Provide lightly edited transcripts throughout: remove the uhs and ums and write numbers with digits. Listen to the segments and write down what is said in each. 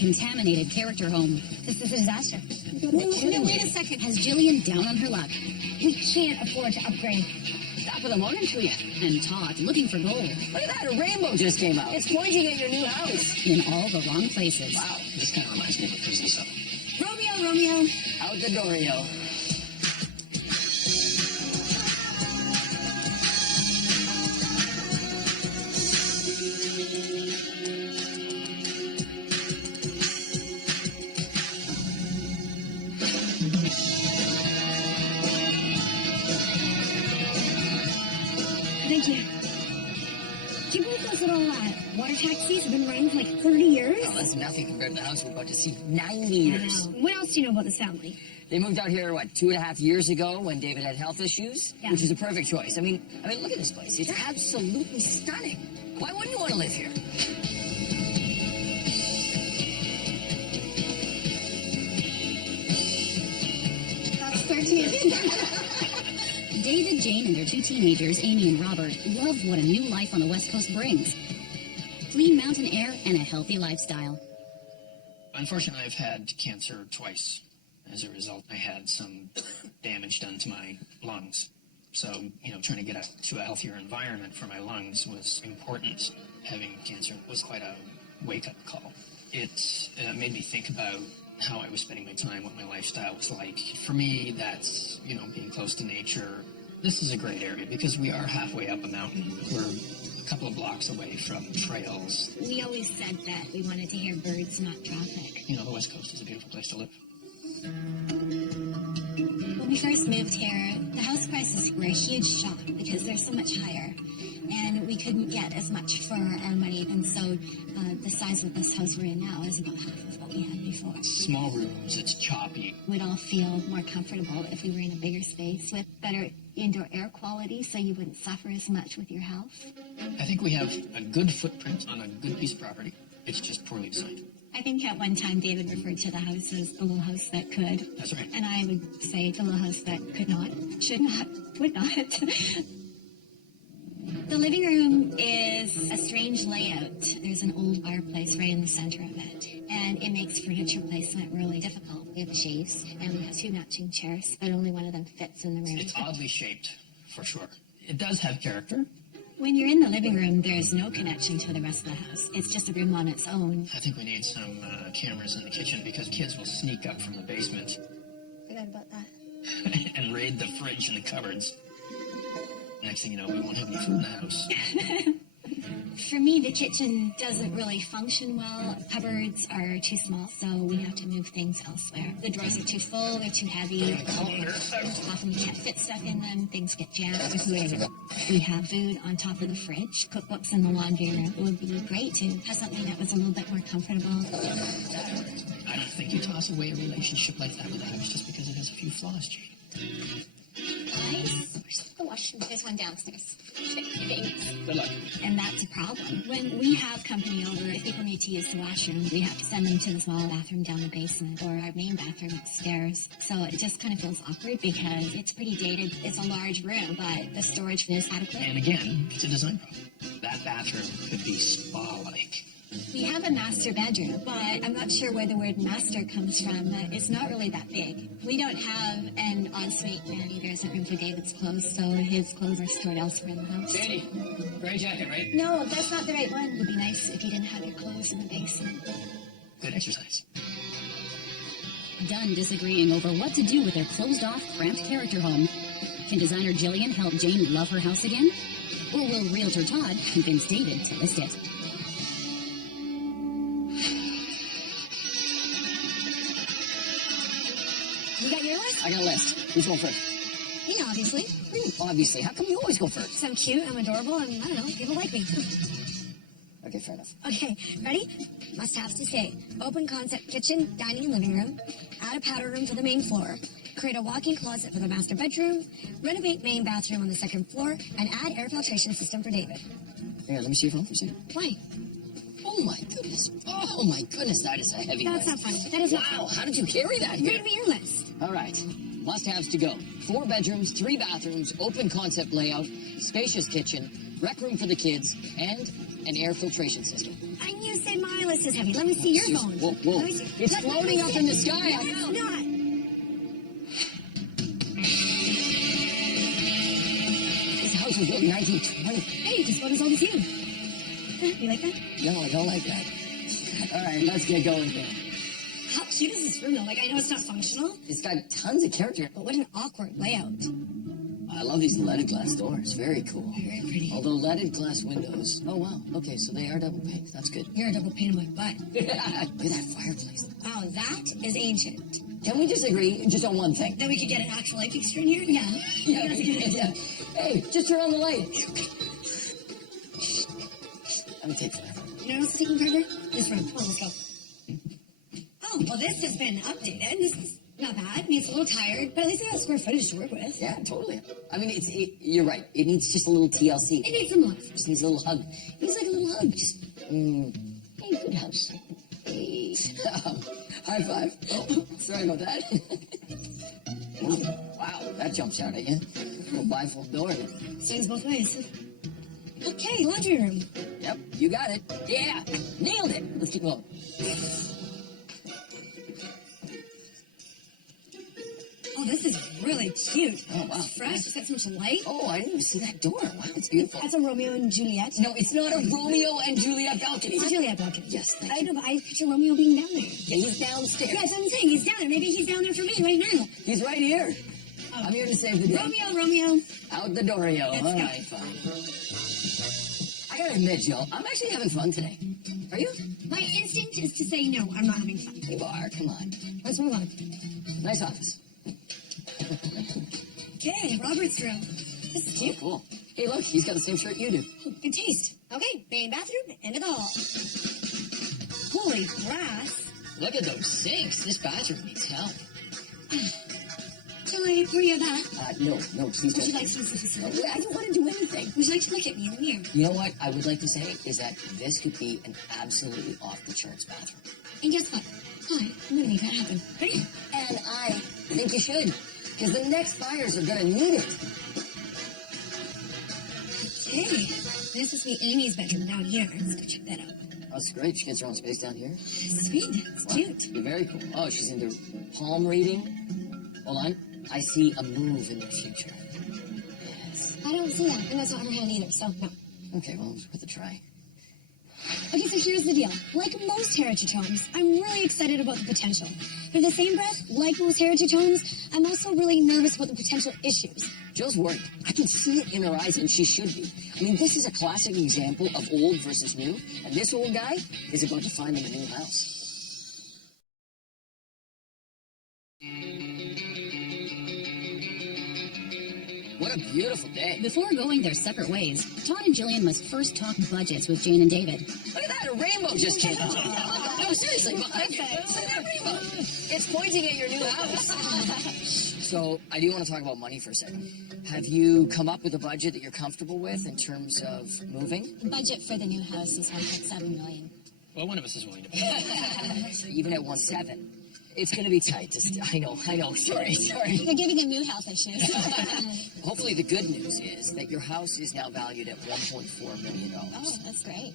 contaminated character home. This is a disaster. No, wait a second. Has Jillian down on her luck? We can't afford to upgrade. Stop with a moaning to you. And Todd looking for gold. Look at that, a rainbow just came out. It's pointing at your new house. In all the wrong places. Wow, this kind of reminds me of a prison cell. Romeo. Out the door, yo. Thank you. Do you believe those little water taxis have been running for like 30 years? Well, that's nothing compared to the house we're about to see. 90 years. I know. What else do you know about this family? They moved out here, 2.5 years ago when David had health issues, Yeah. which is a perfect choice. I mean, look at this place. It's absolutely stunning. Why wouldn't you want to live here? That's 13. David, Jane, and their two teenagers, Amy and Robert, love what a new life on the West Coast brings. Clean mountain air and a healthy lifestyle. Unfortunately, I've had cancer twice. As a result, I had some damage done to my lungs. So, trying to get to a healthier environment for my lungs was important. Having cancer was quite a wake-up call. It made me think about how I was spending my time, what my lifestyle was like. For me, that's, being close to nature. This is a great area because we are halfway up a mountain. We're a couple of blocks away from trails. We always said that we wanted to hear birds, not traffic. The West Coast is a beautiful place to live. When we first moved here, the house prices were a huge shock because they're so much higher. And we couldn't get as much for our money. And so the size of this house we're in now is about half of what we had before. Small rooms, it's choppy. We'd all feel more comfortable if we were in a bigger space with better indoor air quality so you wouldn't suffer as much with your health. I think we have a good footprint on a good piece of property. It's just poorly designed. I think at one time David referred to the house as the little house that could. That's right. And I would say the little house that could not, should not, would not. The living room is a strange layout. There's an old fireplace right in the center of it, and it makes furniture placement really difficult. We have shaves, and we have two matching chairs, but only one of them fits in the room. It's oddly shaped, for sure. It does have character. When you're in the living room, there's no connection to the rest of the house. It's just a room on its own. I think we need some cameras in the kitchen because kids will sneak up from the basement Forgot about that. and raid the fridge and the cupboards. Next thing you know, we won't have any food in the house. For me, the kitchen doesn't really function well. Cupboards are too small, so we have to move things elsewhere. The drawers are too full, they're too heavy. Often we can't fit stuff in them, things get jammed. We have food on top of the fridge, cookbooks in the laundry room. It would be great to have something that was a little bit more comfortable. I don't think you toss away a relationship like that with a house just because it has a few flaws, Jane. Nice. Where's the washroom? There's one downstairs. Thanks. Good luck. And that's a problem. When we have company over, if people need to use the washroom, we have to send them to the small bathroom down the basement or our main bathroom upstairs. So it just kind of feels awkward because it's pretty dated. It's a large room, but the storage is adequate. And again, it's a design problem. That bathroom could be spa-like. We have a master bedroom, but I'm not sure where the word master comes from. It's not really that big. We don't have an ensuite, and there isn't room for David's clothes, so his clothes are stored elsewhere in the house. Sandy, gray jacket, right? No, that's not the right one. It would be nice if you didn't have your clothes in the basement. Good exercise. Done disagreeing over what to do with their closed-off, cramped character home. Can designer Jillian help Jane love her house again? Or will realtor Todd convince David to list it? You got your list? I got a list. Who's going first? Me, obviously. Obviously. How come you always go first? So I'm cute, I'm adorable, and I don't know, people like me. Okay, fair enough. Okay, ready? Must have to say, open concept kitchen, dining, and living room. Add a powder room to the main floor. Create a walk-in closet for the master bedroom. Renovate main bathroom on the second floor. And add air filtration system for David. Here, let me see your phone for a second. Why? Oh my goodness. Oh my goodness, that is a heavy That's list. not funny. That is not Wow, funny. how did you carry that here? Read me your list. All right. Must-haves to go. 4 bedrooms, 3 bathrooms, open concept layout, spacious kitchen, rec room for the kids, and an air filtration system. I When you say my list is heavy, let me see your phone. Whoa, whoa. Let me see. It's floating up in the sky. No, it's not. This house was built in 1920. Hey, just about as old as you. You like that? No, I don't like that. All right, let's get going here. How cute is this room, though? Like, I know it's not functional, It's got tons of character. but what an awkward layout. I love these leaded glass doors. Very cool. Very pretty. Although leaded glass windows. Oh, wow. Okay, so they are double pane. That's good. You're a double pain in my butt. Look at that fireplace. Oh, that is ancient. Can we disagree just on one thing? Then we could get an actual light fixture in here? Yeah. Yeah, That's a good idea. Hey, just turn on the light. That would take forever. You know what's taking forever? This room. Come on, let's go. Oh, well, this has been updated. This is not bad. I mean, it's a little tired, but at least I got square footage to work with. Yeah, totally. I mean, you're right. It needs just a little TLC. It needs some love. Just needs a little hug. It needs like a little hug. Just, hey, good house. Hey. High five. Oh, sorry about that. Ooh, wow, that jumps out at you. Little bifold door. Swings both ways. Okay, laundry room. Yep, you got it. Yeah, nailed it. Let's keep going. Oh, this is really cute. Oh, wow. It's fresh. It's got so much light. Oh, I didn't even see that door. Wow, it's beautiful. That's a Romeo and Juliet. No, it's not a Romeo and Juliet balcony. It's a Juliet balcony. Yes, thank I you. know, but I picture Romeo being down there. Yeah, he's downstairs. Yeah, that's what I'm saying. He's down there. Maybe he's down there for me right now. He's right here. Oh. I'm here to save the day. Romeo. Out the door, yo. Let's All go. right, fine. I gotta admit, Jill, I'm actually having fun today. Are you? My instinct is to say no, I'm not having fun. You are. Come on. Let's move on. Nice office. Okay, Robert's room. This is Oh, cute. cool. Hey, look, he's got the same shirt you do. Good taste. Okay, main bathroom, end of the hall. Holy brass. Look at those sinks. This bathroom needs help. Shall I pour you a bath? No, please Would don't. you like some sister? No, I don't want to do anything. Would you like to look at me in the mirror? You know what I would like to say is that this could be an absolutely off-the-charts bathroom. And guess what? Hi, I'm gonna make that happen. Ready? And I think you should, because the next fires are gonna need it. Okay, this must be Amy's bedroom down here. Let's go check that out. That's great. She gets her own space down here. Sweet, it's Wow, cute. you're very cool. Oh, she's into palm reading. Hold on. I see a move in their future. Yes. I don't see that, and that's not her hand either, so no. Okay, well, it's worth a try. Okay, so here's the deal. Like most heritage homes, I'm really excited about the potential. But in the same breath, like most heritage homes, I'm also really nervous about the potential issues. Jill's worried. I can see it in her eyes, and she should be. I mean, this is a classic example of old versus new, and this old guy is about to find them a new house. What a beautiful day. Before going their separate ways, Todd and Jillian must first talk budgets with Jane and David. Look at that, a rainbow just came out. No, seriously, behind you. Look at that rainbow. It's pointing at your new house. So, I do want to talk about money for a second. Have you come up with a budget that you're comfortable with in terms of moving? The budget for the new house is $1.7 million. Well, one of us is willing to pay. So even at 1.7, it's going to be tight. I know. Sorry. They're giving them new health issues. Hopefully the good news is that your house is now valued at $1.4 million. Oh, that's great.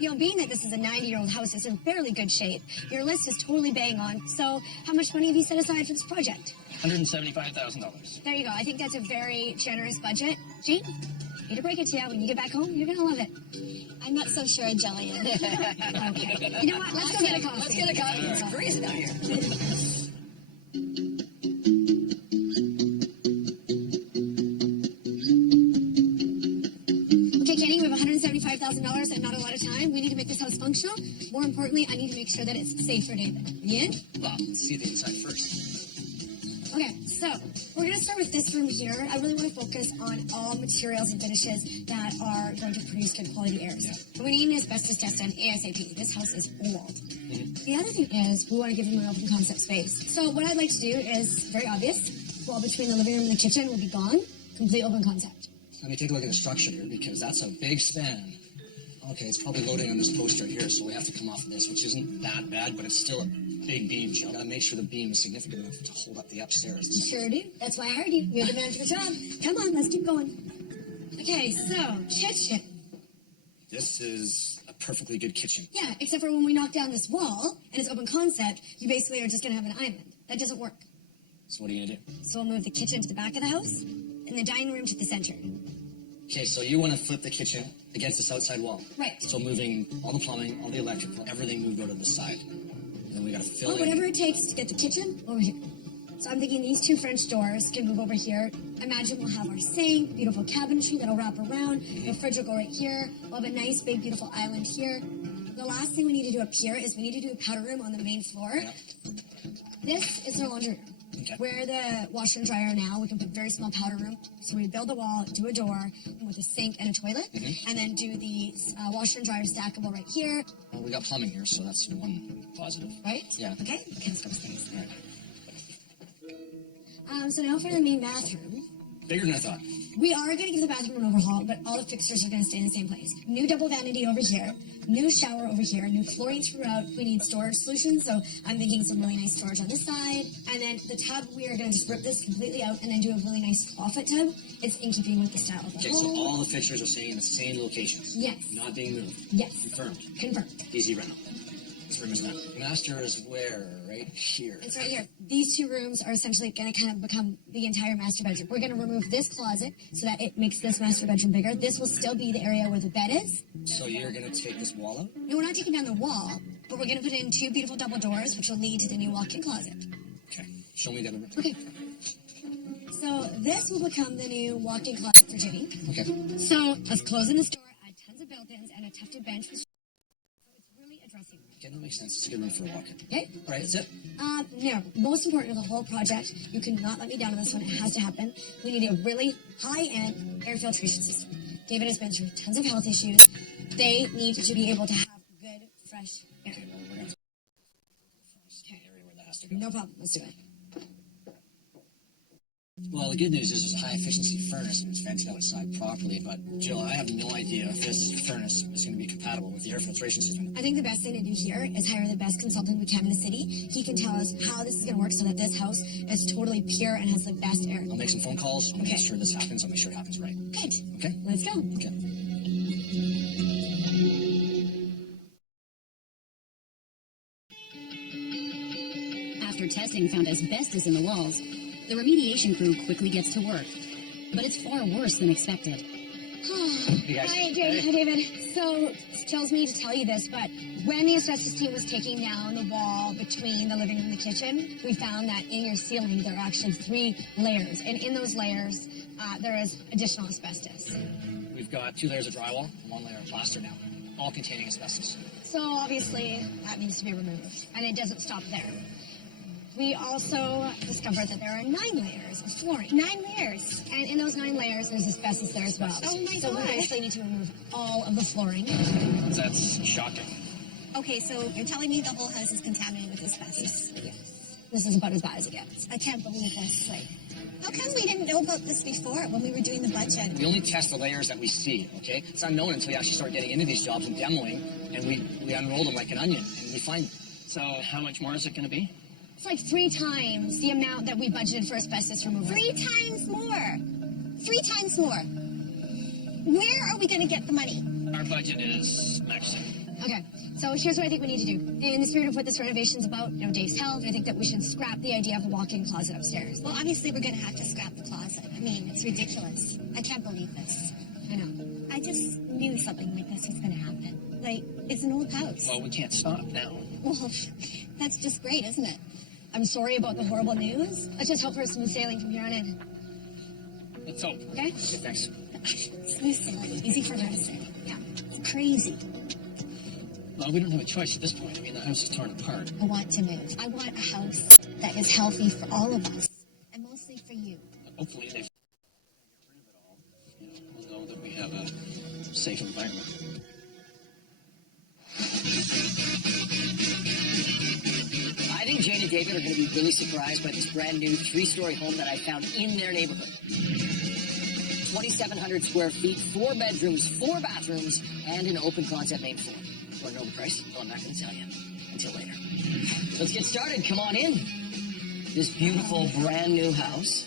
You know, being that this is a 90-year-old house, it's in fairly good shape. Your list is totally bang on. So how much money have you set aside for this project? $175,000. There you go. I think that's a very generous budget. Jane, need to break it to you. When you get back home, you're going to love it. I'm not so sure, Jillian. Okay. You know what? Let's go get a coffee. Let's get a coffee. It's freezing out here. Okay, Kenny, we have $175,000 and not a lot of time. We need to make this house functional. More importantly, I need to make sure that it's safe for David. You in? Well, let's see the inside first. Okay, so we're going to start with this room here. I really want to focus on all materials and finishes that are going to produce good quality airs. And we need an asbestos test done ASAP. This house is old. The other thing is we want to give them an open concept space. So what I'd like to do is very obvious. Wall between the living room and the kitchen will be gone. Complete open concept. Let me take a look at the structure here, because that's a big span. Okay, it's probably loading on this post right here, so we have to come off of this, which isn't that bad, but it's still a big beam, Jill. Gotta make sure the beam is significant enough to hold up the upstairs. You sure do. That's why I hired you. You're the man for the job. Come on, let's keep going. Okay, so kitchen. This is a perfectly good kitchen. Yeah, except for when we knock down this wall and it's open concept, you basically are just going to have an island. That doesn't work. So what are you going to do? So we'll move the kitchen to the back of the house and the dining room to the center. Okay, so you want to flip the kitchen against this outside wall. Right. So moving all the plumbing, all the electrical, everything moved over to the side. And then we got to fill in. Whatever it takes to get the kitchen over here. So I'm thinking these 2 French doors can move over here. Imagine we'll have our sink, beautiful cabinetry that'll wrap around. The fridge will go right here. We'll have a nice, big, beautiful island here. The last thing we need to do up here is we need to do a powder room on the main floor. Yeah. This is our laundry room. Okay. Where the washer and dryer are now, we can put a very small powder room. So we build the wall, do a door with a sink and a toilet, and then do the washer and dryer stackable right here. Well, we got plumbing here, so that's one positive. Right? Yeah. Okay, let's go upstairs. All right. So now for the main bathroom. Bigger than I thought. We are going to give the bathroom an overhaul, but all the fixtures are going to stay in the same place. New double vanity over here, new shower over here, new flooring throughout. We need storage solutions, so I'm thinking some really nice storage on this side. And then the tub, we are going to just rip this completely out and then do a really nice clawfoot tub. It's in keeping with the style of the Okay, home. so all the fixtures are staying in the same locations. Yes. Not being moved. Yes. Confirmed. Confirmed. Easy rental. This room is done. Master is where? Right here. It's right here. These 2 rooms are essentially going to kind of become the entire master bedroom. We're going to remove this closet so that it makes this master bedroom bigger. This will still be the area where the bed is. So you're going to take this wall out? No, we're not taking down the wall, but we're going to put in 2 beautiful double doors, which will lead to the new walk-in closet. Okay. Show me the other room. Okay. So this will become the new walk-in closet for Ginny. Okay. So let's close in this door, add tons of built-ins, and a tufted bench. So it's really a dressing room. Okay, that makes sense. It's a good room for a walk-in. Okay? All right, that's it. Now, most important of the whole project, you cannot let me down on this one. It has to happen. We need a really high-end air filtration system. David has been through tons of health issues. They need to be able to have good, fresh air. Okay, well, we're going to first area where that has to go. No problem. Let's do it. Well, the good news is there's a high-efficiency furnace and it's vented outside properly, but Jill, I have no idea if this furnace is going to be compatible with the air filtration system. I think the best thing to do here is hire the best consultant we can in the city. He can tell us how this is going to work so that this house is totally pure and has the best air. I'll make some phone calls. I'll Okay. make sure this happens. I'll make sure it happens right. Good. Okay? Let's go. Okay. After testing found asbestos in the walls, the remediation crew quickly gets to work. But it's far worse than expected. Hey, guys. Hi, David. So, this tells me to tell you this, but when the asbestos team was taking down the wall between the living room and the kitchen, we found that in your ceiling there are actually 3 layers. And in those layers, there is additional asbestos. We've got 2 layers of drywall and 1 layer of plaster now, all containing asbestos. So, obviously, that needs to be removed. And it doesn't stop there. We also discovered that there are 9 layers of flooring. 9 layers. And in those 9 layers, there's asbestos there as well. Oh, my So we God. basically need to remove all of the flooring. That's shocking. Okay, so you're telling me the whole house is contaminated with asbestos? Yes. This is about as bad as it gets. I can't believe this. How come we didn't know about this before when we were doing the budget? We only test the layers that we see, okay? It's unknown until you actually start getting into these jobs and demoing, and we unroll them like an onion, and we find So how much more is it going to be? It's like 3 times the amount that we budgeted for asbestos removal. 3 times more. 3 times more. Where are we going to get the money? Our budget is maxed out. Okay, so here's what I think we need to do. In the spirit of what this renovation's about, Dave's health, I think that we should scrap the idea of the walk-in closet upstairs. Well, obviously we're going to have to scrap the closet. I mean, it's ridiculous. I can't believe this. I know. I just knew something like this was going to happen. Like, it's an old house. Well, we can't stop now. Well, that's just great, isn't it? I'm sorry about the horrible news. Let's just hope for smooth sailing from here on in. Let's hope. Okay? thanks. Smooth sailing. Easy for her to say. Yeah. Crazy. Well, we don't have a choice at this point. I mean, the house is torn apart. I want to move. I want a house that is healthy for all of us. And mostly for you. Hopefully they get rid of it all. We'll know that we have a safe environment. I think Jane and David are going to be really surprised by this brand new 3-story home that I found in their neighborhood. 2,700 square feet, 4 bedrooms, 4 bathrooms, and an open concept main floor. Want to know the price? Well, I'm not going to tell you until later. Let's get started. Come on in. This beautiful brand new house.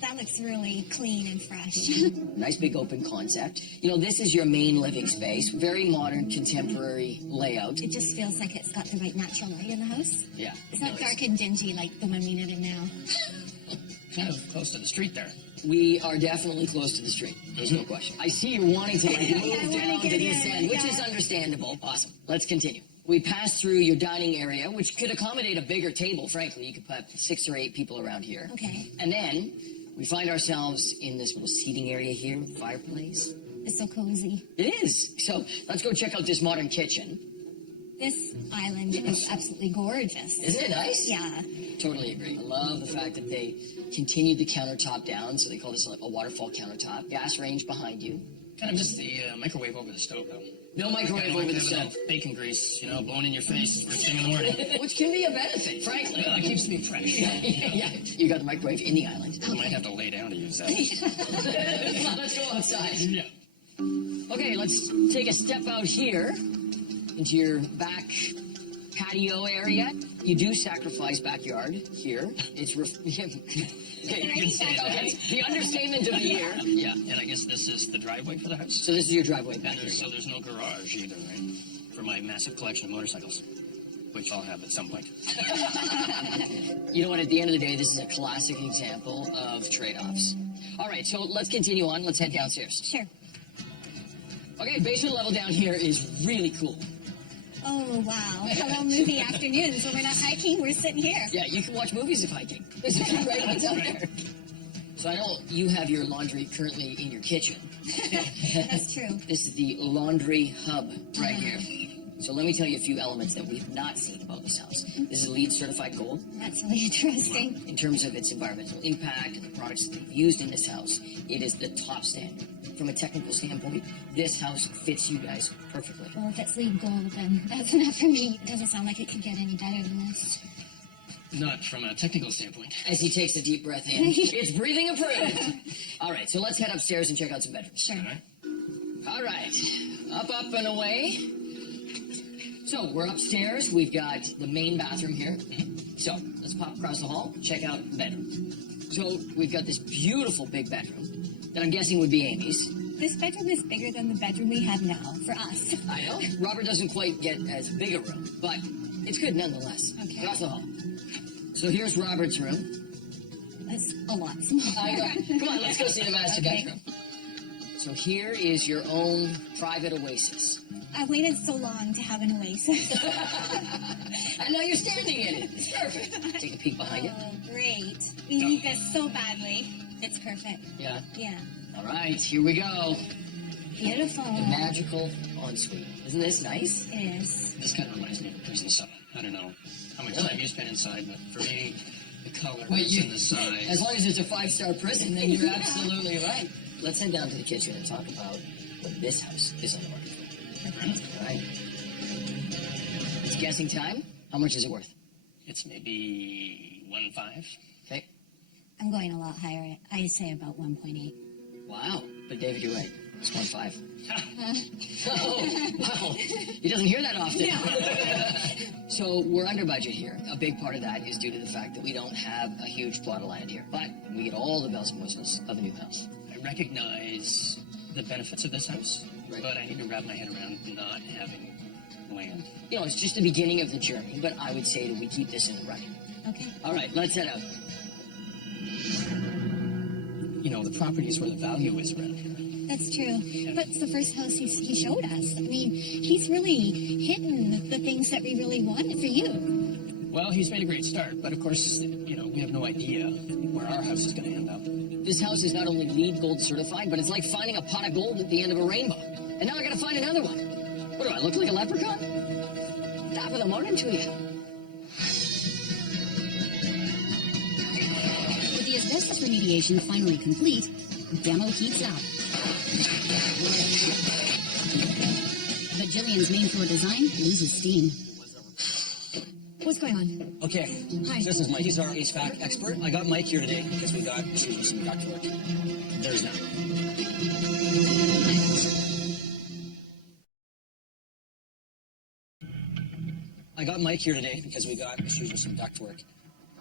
that looks really clean and fresh. Nice big open concept. You know, this is your main living space. Very modern, contemporary layout. It just feels like it's got the right natural light in the house. Yeah. It's not dark and dingy like the one we live in now. Kind of close to the street there. We are definitely close to the street. There's no question. I see you wanting to like move I wanna down to get this in, end, which yeah. is understandable. Awesome. Let's continue. We passed through your dining area, which could accommodate a bigger table, frankly. You could put 6 or 8 people around here. Okay. And then we find ourselves in this little seating area here, fireplace. It's so cozy. It is. So let's go check out this modern kitchen. This island is absolutely gorgeous. Isn't it nice? Yeah. Totally agree. I love the fact that they continued the countertop down, so they call this a waterfall countertop. Gas range behind you. Kind of just the microwave over the stove, though. No microwave over the stove. Bacon grease, blowing in your face first thing in the morning. Which can be a benefit, frankly. Well, it keeps me fresh. Yeah, you got the microwave in the island. I might have to lay down to use that. Come on, let's go outside. Yeah. Okay, let's take a step out here into your back patio area. You do sacrifice backyard here. It's okay, You can say that. okay. The understatement of the year. Yeah, and I guess this is the driveway for the house. So this is your driveway back here. So there's no garage either, right? For my massive collection of motorcycles, which I'll have at some point. You know what? At the end of the day, this is a classic example of trade-offs. All right, so let's continue on. Let's head downstairs. Sure. Okay, basement level down here is really cool. Oh, wow. Hello, movie afternoons. When we're not hiking, we're sitting here. Yeah, you can watch movies if hiking. There's a few great ones out there. So I know you have your laundry currently in your kitchen. That's true. This is the laundry hub right here. So let me tell you a few elements that we've not seen about this house. This is LEED certified gold. That's really interesting. In terms of its environmental impact and the products that they've used in this house, it is the top standard. From a technical standpoint, this house fits you guys perfectly. Well, if it's LEED gold, then that's enough for me. It doesn't sound like it could get any better than this. Not from a technical standpoint. As he takes a deep breath in, it's breathing approved. All right, so let's head upstairs and check out some bedrooms. Sure. All right, up and away. So we're upstairs. We've got the main bathroom here. So let's pop across the hall, check out the bedroom. So we've got this beautiful big bedroom that I'm guessing would be Amy's. This bedroom is bigger than the bedroom we have now for us. I know. Robert doesn't quite get as big a room, but it's good nonetheless. Okay. Across the hall. So here's Robert's room. That's a lot smaller. I know. Come on, let's go see the master Okay. bedroom. So here is your own private oasis. I waited so long to have an oasis. And now you're standing in it. It's perfect. Take a peek behind you. Oh, great. We need this so badly. It's perfect. Yeah. Yeah. All right, here we go. Beautiful. The magical ensuite. Isn't this nice? It is. This kind of reminds me of a prison cell. I don't know how much time you spend inside, but for me, the colors and the size. As long as it's a 5-star prison, then you're absolutely right. Let's head down to the kitchen and talk about what this house is on the market for. All right. It's guessing time. How much is it worth? It's maybe 1.5. Okay. I'm going a lot higher. I say about 1.8. Wow. But David, you're right. It's 1.5. Oh, wow. He doesn't hear that often. So we're under budget here. A big part of that is due to the fact that we don't have a huge plot of land here. But we get all the bells and whistles of a new house. I recognize the benefits of this house, Right. but I need to wrap my head around not having land. You know, it's just the beginning of the journey, but I would say that we keep this in the running. Okay. All right, let's head out. The property is where the value is around here. That's true. But it's the first house he showed us. I mean, he's really hidden the things that we really wanted for you. Well, he's made a great start, but of course, we have no idea where our house is going to end up. This house is not only LEED Gold certified, but it's like finding a pot of gold at the end of a rainbow. And now I gotta find another one. What do I look like, a leprechaun? Top of the morning to you. With the asbestos remediation finally complete, demo heats up. But Jillian's main floor design loses steam. What's going on? Okay, Hi. this is Mike. He's our HVAC expert. I got Mike here today because we got issues with some ductwork. There's none. I got Mike here today because we got issues with some ductwork.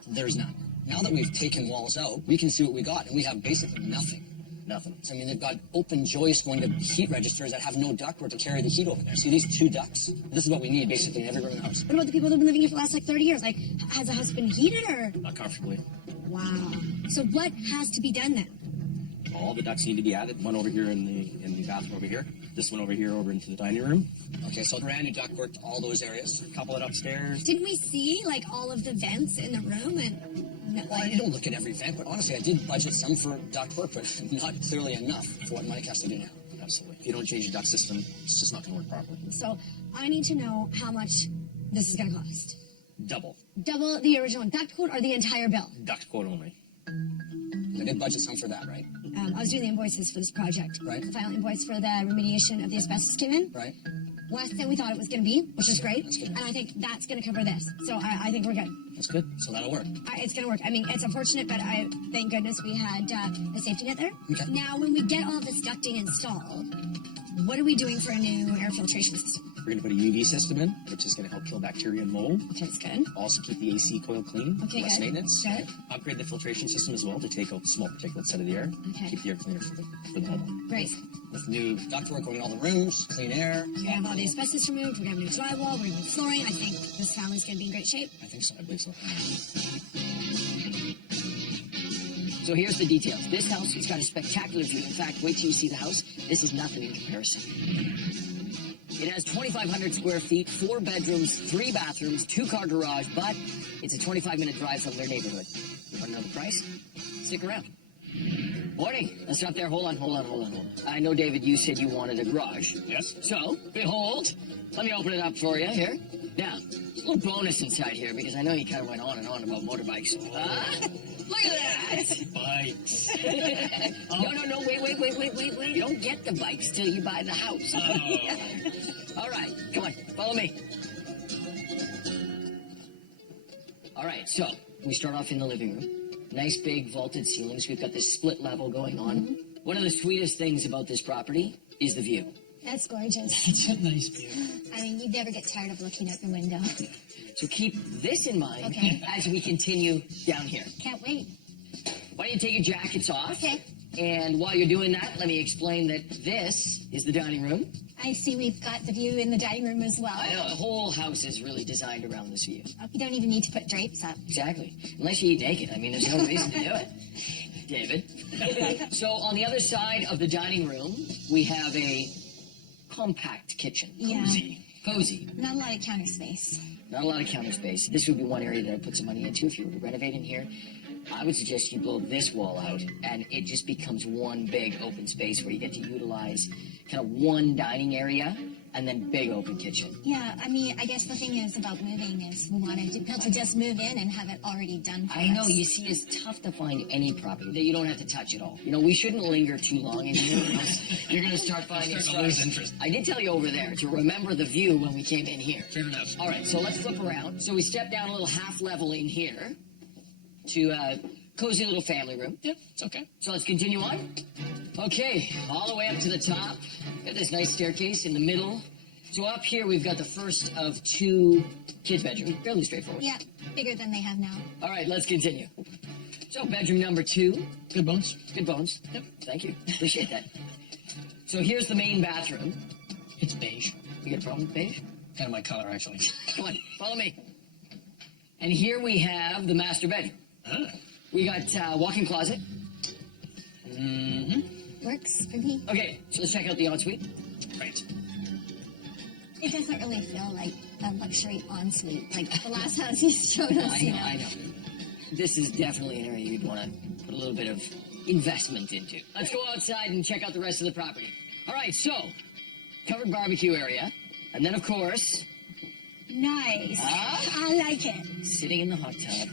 There's none. Now that we've taken walls out, we can see what we got, and we have basically nothing. Nothing. So, I mean, they've got open joists going to heat registers that have no ductwork to carry the heat over there. See these 2 ducts? This is what we need, basically, in every room in the house. What about the people that have been living here for the last, 30 years? Like, has the house been heated or? Not comfortably. Wow. So what has to be done then? All the ducts need to be added. One over here in the bathroom over here. This one over here over into the dining room. Okay, so brand new ductwork to all those areas. A couple of upstairs. Didn't we see, like, all of the vents in the room and... No, Well, I don't look at every vent, but honestly, I did budget some for ductwork, but not clearly enough for what Mike has to do now. Absolutely. If you don't change the duct system, it's just not going to work properly. So I need to know how much this is going to cost. Double. Double the original duct code or the entire bill? Duct code only. I did budget some for that, right? I was doing the invoices for this project. Right. The final invoice for the remediation of the asbestos came in. Right. Less than we thought it was going to be, which is great. That's good. And I think that's going to cover this. So I think we're good. That's good. So that'll work. It's going to work. I mean, it's unfortunate, but thank goodness we had a safety net there. Okay. Now, when we get all this ducting installed, what are we doing for a new air filtration system? We're going to put a UV system in, which is going to help kill bacteria and mold. Okay, that's good. Also keep the AC coil clean. Okay, less good. maintenance. Good. Upgrade the filtration system as well to take out the small particulates out of the air. Okay. Keep the air cleaner for the homeowner. Great. With new ductwork going in all the rooms, clean air. We have all the asbestos removed. We're going to have new drywall. We're going to have new flooring. I think this family's going to be in great shape. I think so. I believe so. So here's the details. This house, it's got a spectacular view. In fact, wait till you see the house. This is nothing in comparison. It has 2,500 square feet, 4 bedrooms, 3 bathrooms, 2-car garage, but it's a 25-minute drive from their neighborhood. You want to know the price? Stick around. Morning. Let's stop there. Hold on. I know, David, you said you wanted a garage. Yes. So, behold, let me open it up for you here. Now, a little bonus inside here, because I know you kind of went on and on about motorbikes. Look at that! Bikes. No, wait. You don't get the bikes till you buy the house. All right, come on, follow me. All right, so we start off in the living room. Nice big vaulted ceilings. We've got this split level going on. One of the sweetest things about this property is the view. That's gorgeous. It's a nice view. I mean, you never get tired of looking out the window. So keep this in mind Okay. as we continue down here. Can't wait. Why don't you take your jackets off? Okay. And while you're doing that, let me explain that this is the dining room. I see we've got the view in the dining room as well. I know, the whole house is really designed around this view. You don't even need to put drapes up. Exactly. Unless you eat naked. I mean, there's no reason to do it. David. So on the other side of the dining room, we have a compact kitchen. Yeah. Cozy. Not a lot of counter space. Not a lot of counter space. This would be one area that I'd put some money into if you were to renovate in here. I would suggest you blow this wall out, and it just becomes one big open space where you get to utilize kind of one dining area and then big open kitchen. Yeah, I mean, I guess the thing is about moving is we wanted people to just move in and have it already done for us. I know, you see, it's tough to find any property that you don't have to touch at all. You know, we shouldn't linger too long in here, or else you're going to start finding Start to lose interest. I did tell you over there to remember the view when we came in here. Fair enough. All right, so let's flip around. So we step down a little half level in here to a cozy little family room. Yep, it's okay. So let's continue on. Okay, all the way up to the top. Got this nice staircase in the middle. So up here we've got the first of 2 kids' bedrooms. Fairly straightforward. Yeah, bigger than they have now. All right, let's continue. So bedroom number 2. Good bones. Good bones. Yep. Thank you. Appreciate that. So here's the main bathroom. It's beige. You got a problem with beige? Kind of my color, actually. Come on, follow me. And here we have the master bedroom. Ah. We got walk-in closet. Works for me. Okay, so let's check out the ensuite. Right. It doesn't really feel like a luxury ensuite. Like the last house you showed us, I know. This is definitely an area you'd want to put a little bit of investment into. Let's go outside and check out the rest of the property. All right, so covered barbecue area, and then of course Nice. I like it. sitting in the hot tub,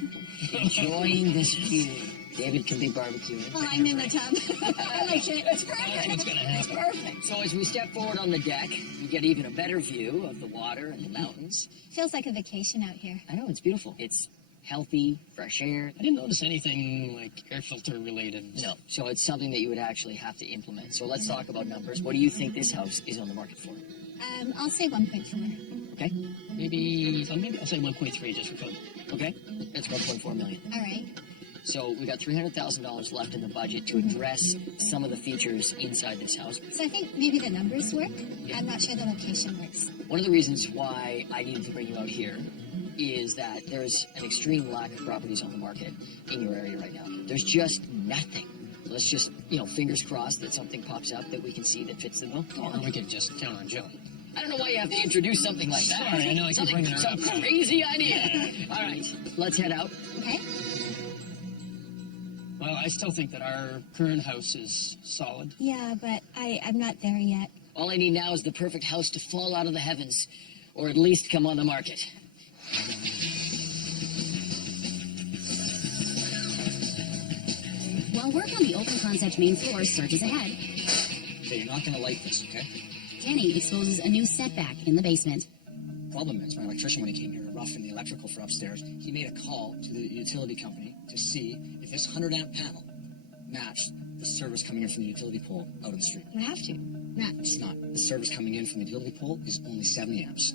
enjoying this view. David can be barbecuing. Well, I'm in the tub. I like it. It's perfect. what's gonna happen. It's perfect. So as we step forward on the deck, you get even a better view of the water and the mountains. Feels like a vacation out here. I know, it's beautiful. It's healthy, fresh air. I didn't notice anything like air filter related. No, so it's something that you would actually have to implement. So let's talk about numbers. What do you think this house is on the market for? I'll say 1.4. Okay? Maybe maybe I'll say 1.3 just for fun. Okay, that's 1.4 million. All right. So we got $300,000 left in the budget to address some of the features inside this house. So I think maybe the numbers work. I'm not sure the location works. One of the reasons why I needed to bring you out here is that there's an extreme lack of properties on the market in your area right now. There's just nothing. Let's just, fingers crossed that something pops up that we can see that fits the bill. Or we could just count on Joe. I don't know why you have to introduce something like that. Sorry, I know I keep bringing her Some up. crazy idea. All right, let's head out. Okay. Well, I still think that our current house is solid. Yeah, but I'm not there yet. All I need now is the perfect house to fall out of the heavens, or at least come on the market. While work on the open concept main floor surges ahead, Okay, you're not going to like this, okay? Danny exposes a new setback in the basement. Problem is, my electrician, when he came here, roughing the electrical for upstairs, he made a call to the utility company to see if this 100-amp panel matched the service coming in from the utility pole out on the street. You have to. Match. It's not. The service coming in from the utility pole is only 70 amps.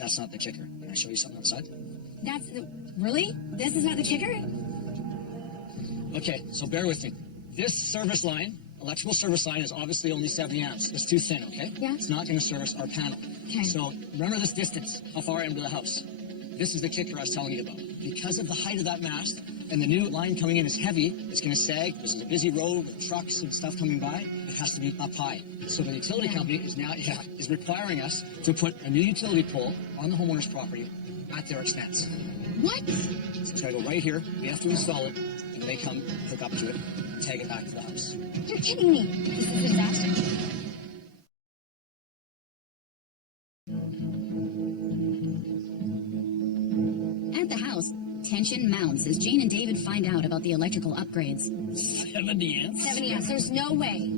That's not the kicker. Can I show you something outside? That's really? This is not the kicker? Okay, so bear with me. This service line, electrical service line, is obviously only 70 amps. It's too thin, okay? Yeah. It's not going to service our panel. Okay. So remember this distance, how far I am to the house. This is the kicker I was telling you about. Because of the height of that mast, and the new line coming in is heavy, it's going to sag. This is a busy road with trucks and stuff coming by. It has to be up high. So the utility company is requiring us to put a new utility pole on the homeowner's property at their expense. What? So it's got to go right here. We have to install it, and they come hook up to it, and tag it back to the house. You're kidding me. This is a disaster. At the house, tension mounts as Jane and David find out about the electrical upgrades. 70 amps? 70 amps. There's no way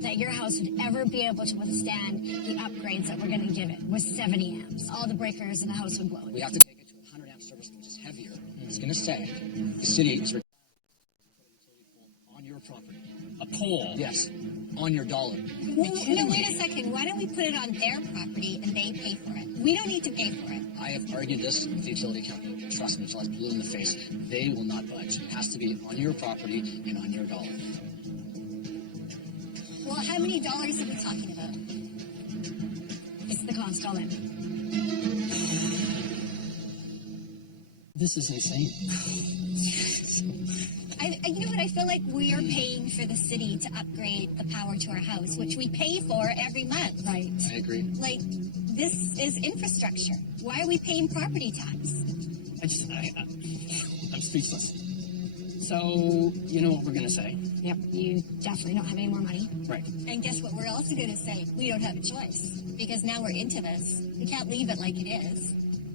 that your house would ever be able to withstand the upgrades that we're going to give it with 70 amps. All the breakers in the house would blow. We have to take it to a 100-amp service, which is heavier. It's going to sag. The city is requiring us to put a utility pole on your property. A pole? Yes, on your dollar. Well, no, wait a second. Why don't we put it on their property and they pay for it? We don't need to pay for it. I have argued this with the utility company. Trust me, until I was blue in the face. They will not budge. It has to be on your property and on your dollar. Well, how many dollars are we talking about? It's the cost all in. This is insane. You know what? I feel like we are paying for the city to upgrade the power to our house, which we pay for every month. Right. I agree. Like, this is infrastructure. Why are we paying property tax? I'm speechless. So, you know what we're going to say? Yep. You definitely don't have any more money. Right. And guess what we're also going to say? We don't have a choice. Because now we're into this. We can't leave it like it is.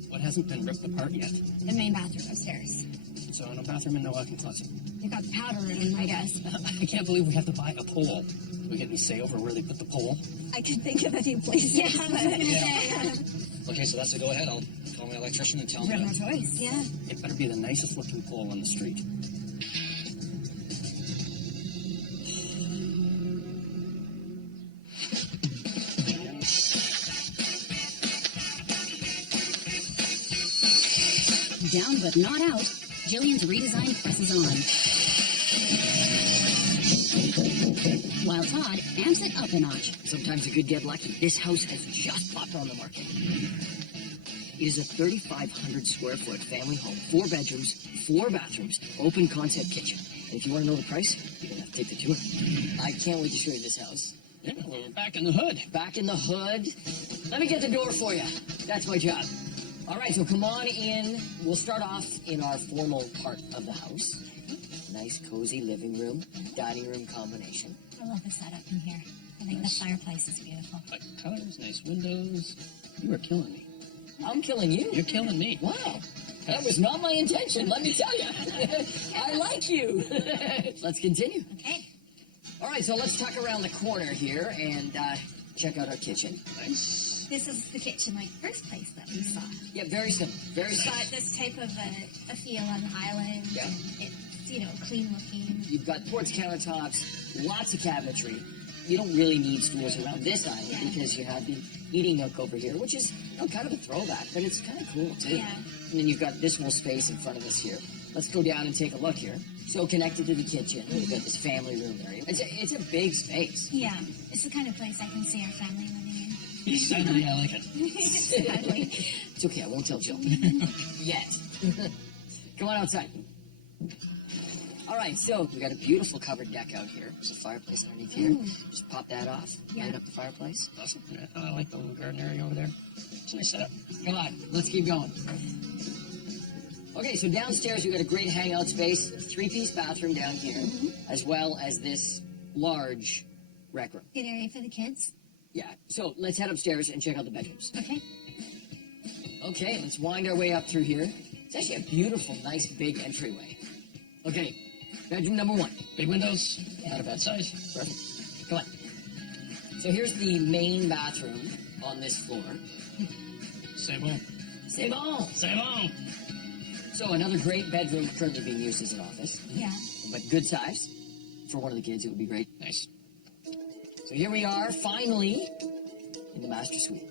What hasn't been ripped apart yet? The main bathroom upstairs. So no bathroom and no walk-in closet. You've got the powder room, I guess. But I can't believe we have to buy a pole. Do we get any say over where they put the pole? I could think of a few places. Yeah, I was going to say. Okay, so that's a go-ahead. I'll call my electrician and tell We have him. no choice, yeah. It better be the nicest looking pole on the street. Down but not out, Jillian's redesign presses on. While Todd amps it up a notch. Sometimes you could get lucky. This house has just popped on the market. It is a 3,500 square foot family home, 4 bedrooms, 4 bathrooms, open concept kitchen. And if you want to know the price, you're going to have to take the tour. I can't wait to show you this house. Yeah, well, we're back in the hood. Back in the hood. Let me get the door for you. That's my job. All right, so come on in. We'll start off in our formal part of the house. Nice, cozy living room, dining room combination. I love the setup in here. I think the fireplace is beautiful. Like colors, nice windows. You are killing me. I'm killing you. You're killing me. Wow. That was not my intention, let me tell you. I like you. Let's continue. Okay. All right, so let's tuck around the corner here and check out our kitchen. Nice. This is the kitchen, like first place that we saw. Yeah, very simple. Very It's simple. got this type of a feel on the island. Yeah. It's, clean looking. You've got quartz countertops, lots of cabinetry. You don't really need stools around this island because you have the eating nook over here, which is kind of a throwback, but it's kind of cool too. Yeah. And then you've got this whole space in front of us here. Let's go down and take a look here. So connected to the kitchen, we've got this family room area. It's a big space. Yeah, it's the kind of place I can see our family living in. Sadly, I like it. Sadly. It's okay, I won't tell Jill. Yet. Come on outside. All right, so we got a beautiful covered deck out here. There's a fireplace underneath here. Just pop that off, Yeah. light up the fireplace. Awesome. Yeah, I like the little garden area over there. It's a nice setup. Come on, let's keep going. Okay, so downstairs we got a great hangout space, 3-piece bathroom down here, as well as this large rec room. Good area for the kids. Yeah, so let's head upstairs and check out the bedrooms. Okay. Okay, let's wind our way up through here. It's actually a beautiful, nice, big entryway. Okay, bedroom number 1. Big windows, not a bad size. Perfect. Come on. So here's the main bathroom on this floor. C'est bon. C'est bon! C'est bon. So another great bedroom currently being used as an office, Yeah. but good size. For one of the kids, it would be great. Nice. So here we are, finally, in the master suite.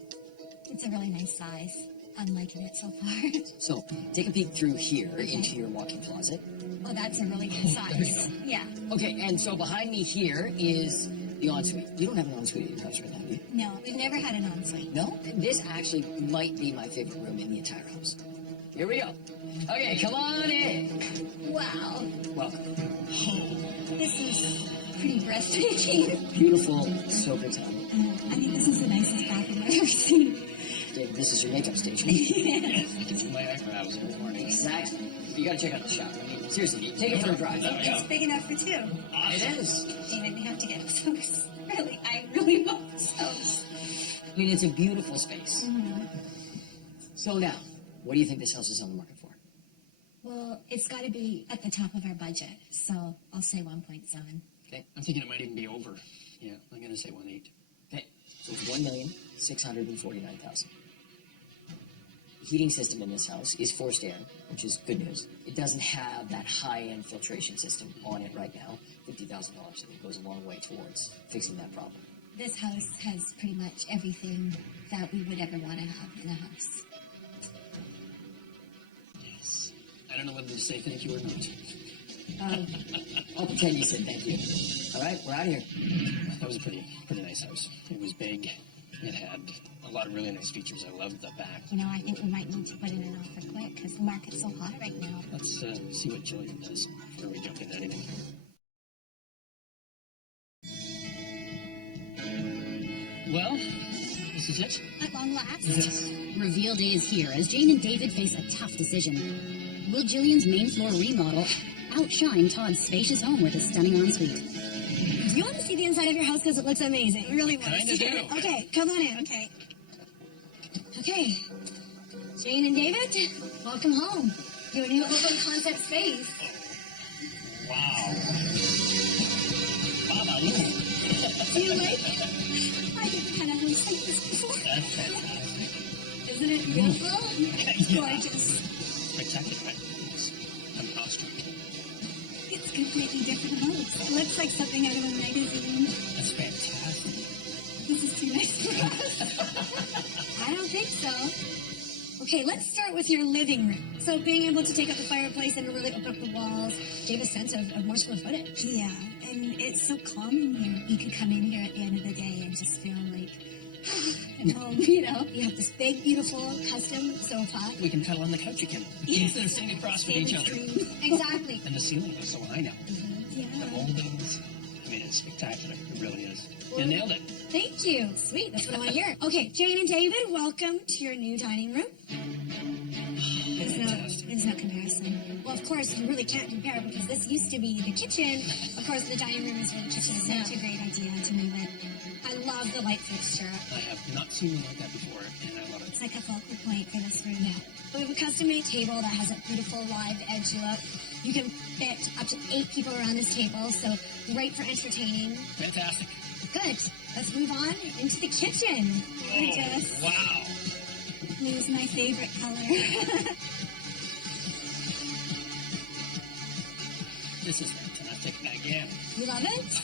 It's a really nice size. I'm liking it so far. So take a peek through here into your walk-in closet. Oh, that's a really good size. Yeah. Okay, and so behind me here is the ensuite. You don't have an ensuite at your house right now, do you? No, we've never had an ensuite. No? This actually might be my favorite room in the entire house. Here we go. Okay, come on in. Wow. Welcome. This is pretty breathtaking. Beautiful soaker tub. I think this is the nicest bathroom I've ever seen. David, this is your makeup station. I can do my eyebrows in the morning. Exactly. You gotta check out the shower. I mean, seriously, take it for a drive. It's big enough for 2. It is. David, we have to get those. Really, I really want those. I mean, it's a beautiful space. So now, what do you think this house is on the market for? Well, it's got to be at the top of our budget, so I'll say 1.7. Okay. I'm thinking it might even be over. Yeah, I'm going to say 1.8. Okay. So it's $1,649,000. The heating system in this house is forced air, which is good news. It doesn't have that high-end filtration system on it right now. $50,000. I think goes a long way towards fixing that problem. This house has pretty much everything that we would ever want to have in a house. Yes. I don't know whether to say thank you or not. I'll pretend you said thank you. All right, we're out of here. That was a pretty nice house. It was big. It had a lot of really nice features. I loved the back. You know, I think we might need to put in an offer quick because the market's so hot right now. Let's see what Jillian does before we jump into anything. Well, this is it. At long last. Yes. Reveal day is here as Jane and David face a tough decision. Will Jillian's main floor remodel outshine Todd's spacious home with a stunning ensuite? Do you want to see the inside of your house? Because it looks amazing. I really want to Kinda see it. do. Okay, come on in. Okay. Okay. Jane and David, welcome home. Your new open concept space. Wow. Baba Lou. Do you like it? I didn't kind of house like this before. That's fantastic. Isn't it beautiful? It's Yeah. gorgeous. Spectacular. I'm awestruck. It's a completely different house. It looks like something out of a magazine. That's fantastic. This is too nice for us. I don't think so. Okay, let's start with your living room. So being able to take out the fireplace and really open up the walls gave a sense of more square footage. Yeah, and it's so calming here. You could come in here at the end of the day and just feel like At home, you know. You have this big, beautiful, custom sofa. We can cuddle on the couch again instead of sitting across from each other. Exactly. And the ceiling is so high now. Yeah. The moldings. I mean, it's spectacular. It really is. You nailed it. Thank you. Sweet. That's what I want to hear. Okay, Jane and David, welcome to your new dining room. There's no comparison. Well, of course, you really can't compare because this used to be the kitchen. Of course, the dining room is where the kitchen is now. Such a great idea to move it. I love the light fixture. I have not seen one like that before, and I love it. It's like a focal point for this room. Yeah. We have a custom-made table that has a beautiful live edge look. You can fit up to 8 people around this table, so great for entertaining. Fantastic. Good. Let's move on into the kitchen. Gorgeous. Oh, wow. Blue's my favorite color. This is fantastic again. You love it?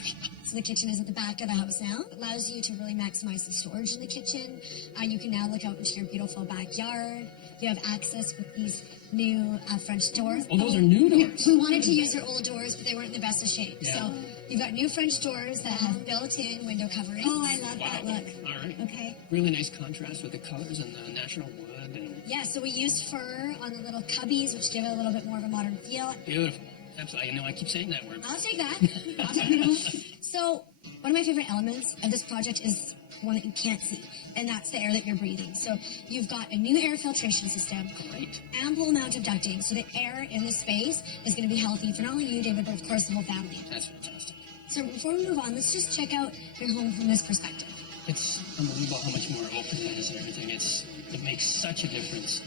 So the kitchen is at the back of the house now. It allows you to really maximize the storage in the kitchen. You can now look out into your beautiful backyard. You have access with these new French doors. Oh, those are new doors. We wanted to use your old doors, but they weren't in the best of shape. Yeah. So you've got new French doors that have built-in window coverings. Oh, I love that look. All right. Okay. Really nice contrast with the colors and the natural wood and Yeah, so we used fur on the little cubbies, which give it a little bit more of a modern feel. beautiful. Absolutely. I keep saying that word. I'll take that. I'll take it. So, one of my favorite elements of this project is one that you can't see, and that's the air that you're breathing. So, you've got a new air filtration system, Great. ample amount of ducting, so the air in the space is going to be healthy for not only you, David, but of course the whole family. That's fantastic. So, before we move on, let's just check out your home from this perspective. It's unbelievable how much more open it is and everything. It makes such a difference.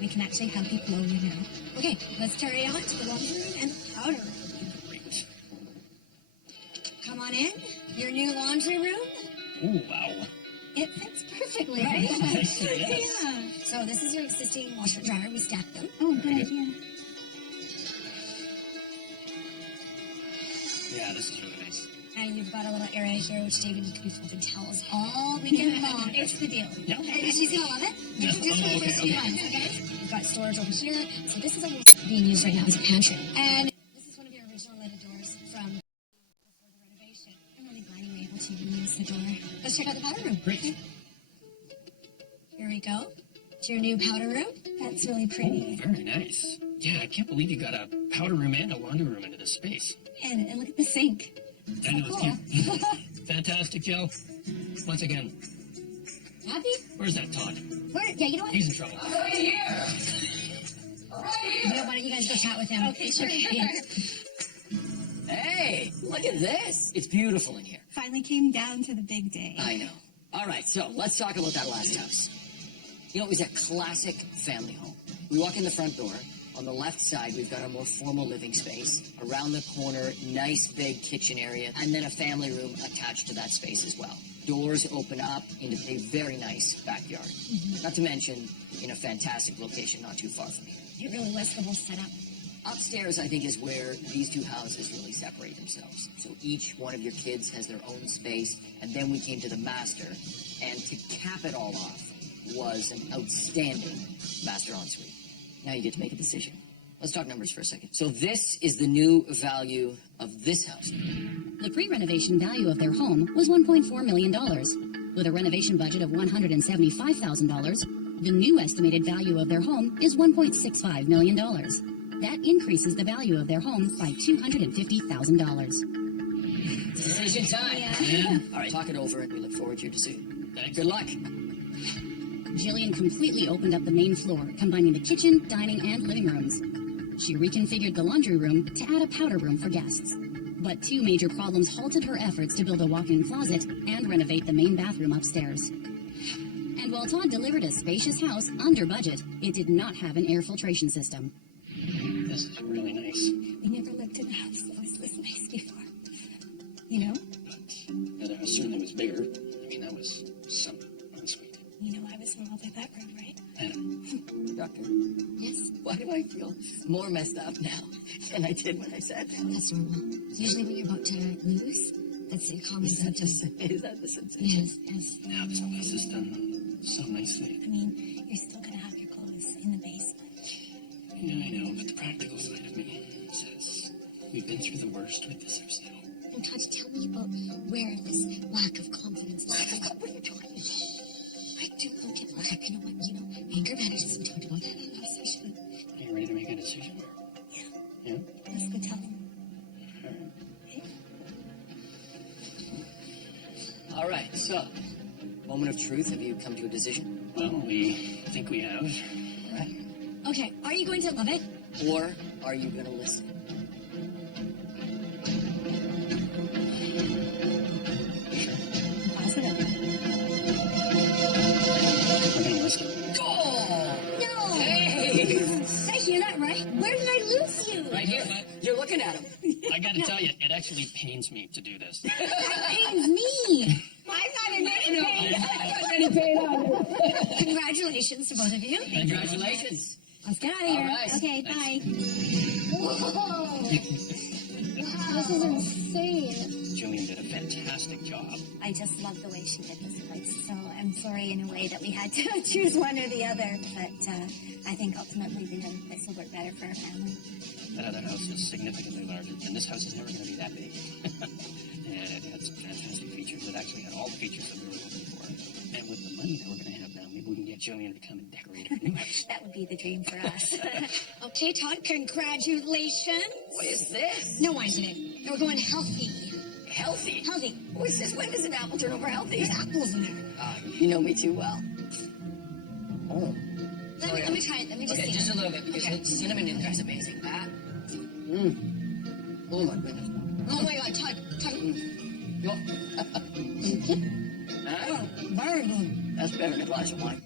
We can actually have people over now. Okay, let's carry on to the laundry room and the powder room. Great. Come on in, your new laundry room. Oh, wow. It fits perfectly, right? Yes. Yeah. So, this is your existing washer dryer. We stacked them. Oh, good idea. Yeah, this is really nice. And you've got a little area here, which David, you can be folding towels all weekend long. It's the deal. Yeah. And she's gonna love it. Yeah. Just for the Oh, first okay, few okay. months, okay? You've got storage over here. So this is almost being used right now as a pantry. And this is one of your original leaded doors from before the renovation. I'm really glad you were able to reuse the door. Let's check out the powder room. Great. Here we go. To your new powder room. That's really pretty. Oh, very nice. Yeah, I can't believe you got a powder room and a laundry room into this space. And look at the sink. I know it's cute. Fantastic, Joe. Once again, Happy? where's that Todd? Yeah, you know what? He's in trouble. You know, why don't you guys go chat with him? Okay, sure. Yeah. Hey, look at this. It's beautiful in here. Finally came down to the big day. I know. All right, so let's talk about that last house. You know, it was a classic family home. We walk in the front door. On the left side, we've got a more formal living space. Around the corner, nice big kitchen area, and then a family room attached to that space as well. Doors open up into a very nice backyard. Not to mention, in a fantastic location not too far from here. It really was the whole setup. Upstairs, I think, is where these two houses really separate themselves. So each one of your kids has their own space, and then we came to the master, and to cap it all off was an outstanding master ensuite. Now you get to make a decision. Let's talk numbers for a second. So this is the new value of this house. The pre-renovation value of their home was $1.4 million. With a renovation budget of $175,000, the new estimated value of their home is $1.65 million. That increases the value of their home by $250,000. Decision time. Yeah. All right, talk it over, and we look forward to your decision. Thanks. Good luck. Jillian completely opened up the main floor, combining the kitchen, dining, and living rooms. She reconfigured the laundry room to add a powder room for guests. But two major problems halted her efforts to build a walk-in closet and renovate the main bathroom upstairs. And while Todd delivered a spacious house under budget, it did not have an air filtration system. This is really nice. We never lived in a house that was this nice before. You know? But the house certainly was bigger. I mean, that was some ensuite. You know I was in love with that room, right? I know. Doctor, Yes, why do I feel more messed up now than I did when I sat down? that's normal. Usually when you're about to lose, that's a common Is that symptom. the sensation? Yes, yes. Now this place is done so nicely. I mean, you're still gonna have your clothes in the basement. Yeah, I know, but the practical side of me says we've been through the worst with this house now. And Todd, tell me about where this lack of confidence. What are you talking about? I do look at lack. You know what? Anger management. We talked about that in the last session. Are you ready to make a decision? Yeah. Yeah? Let's go tell them. All right, so, moment of truth. Have you come to a decision? Well, we think we have. All right. Okay, are you going to love it? Or are you going to listen? Positive. We're gonna listen. No! Hey! Did I hear that right? Where did I lose you? Right here. You're looking at him. I gotta tell you, it actually pains me to do this. That pains me. I'm not in any pain. Congratulations to both of you. Congratulations. Let's get out of here. All right. Okay, bye. Whoa! This is insane. Jillian did a fantastic job. I just love the way she did this place. So I'm sorry in a way that we had to choose one or the other, but I think ultimately the other place will work better for our family. That other house is significantly larger, and this house is never going to be that big. And it had some fantastic features. It actually had all the features that we were looking for. And with the money that we're going to have now, maybe we can get Jillian to come and decorate our new house. That would be the dream for us. Okay, Todd, congratulations. What is this? No wine today. We're going healthy. Healthy? Healthy. What's this? When does an apple turn over healthy? There's apples in there. You know me too well. Oh. Let me try it. Let me just Okay, see just it. a little bit, because the cinnamon in there is amazing. Oh my goodness. Oh my God, Todd. Yo. Oh, very good. That's better than a glass of wine.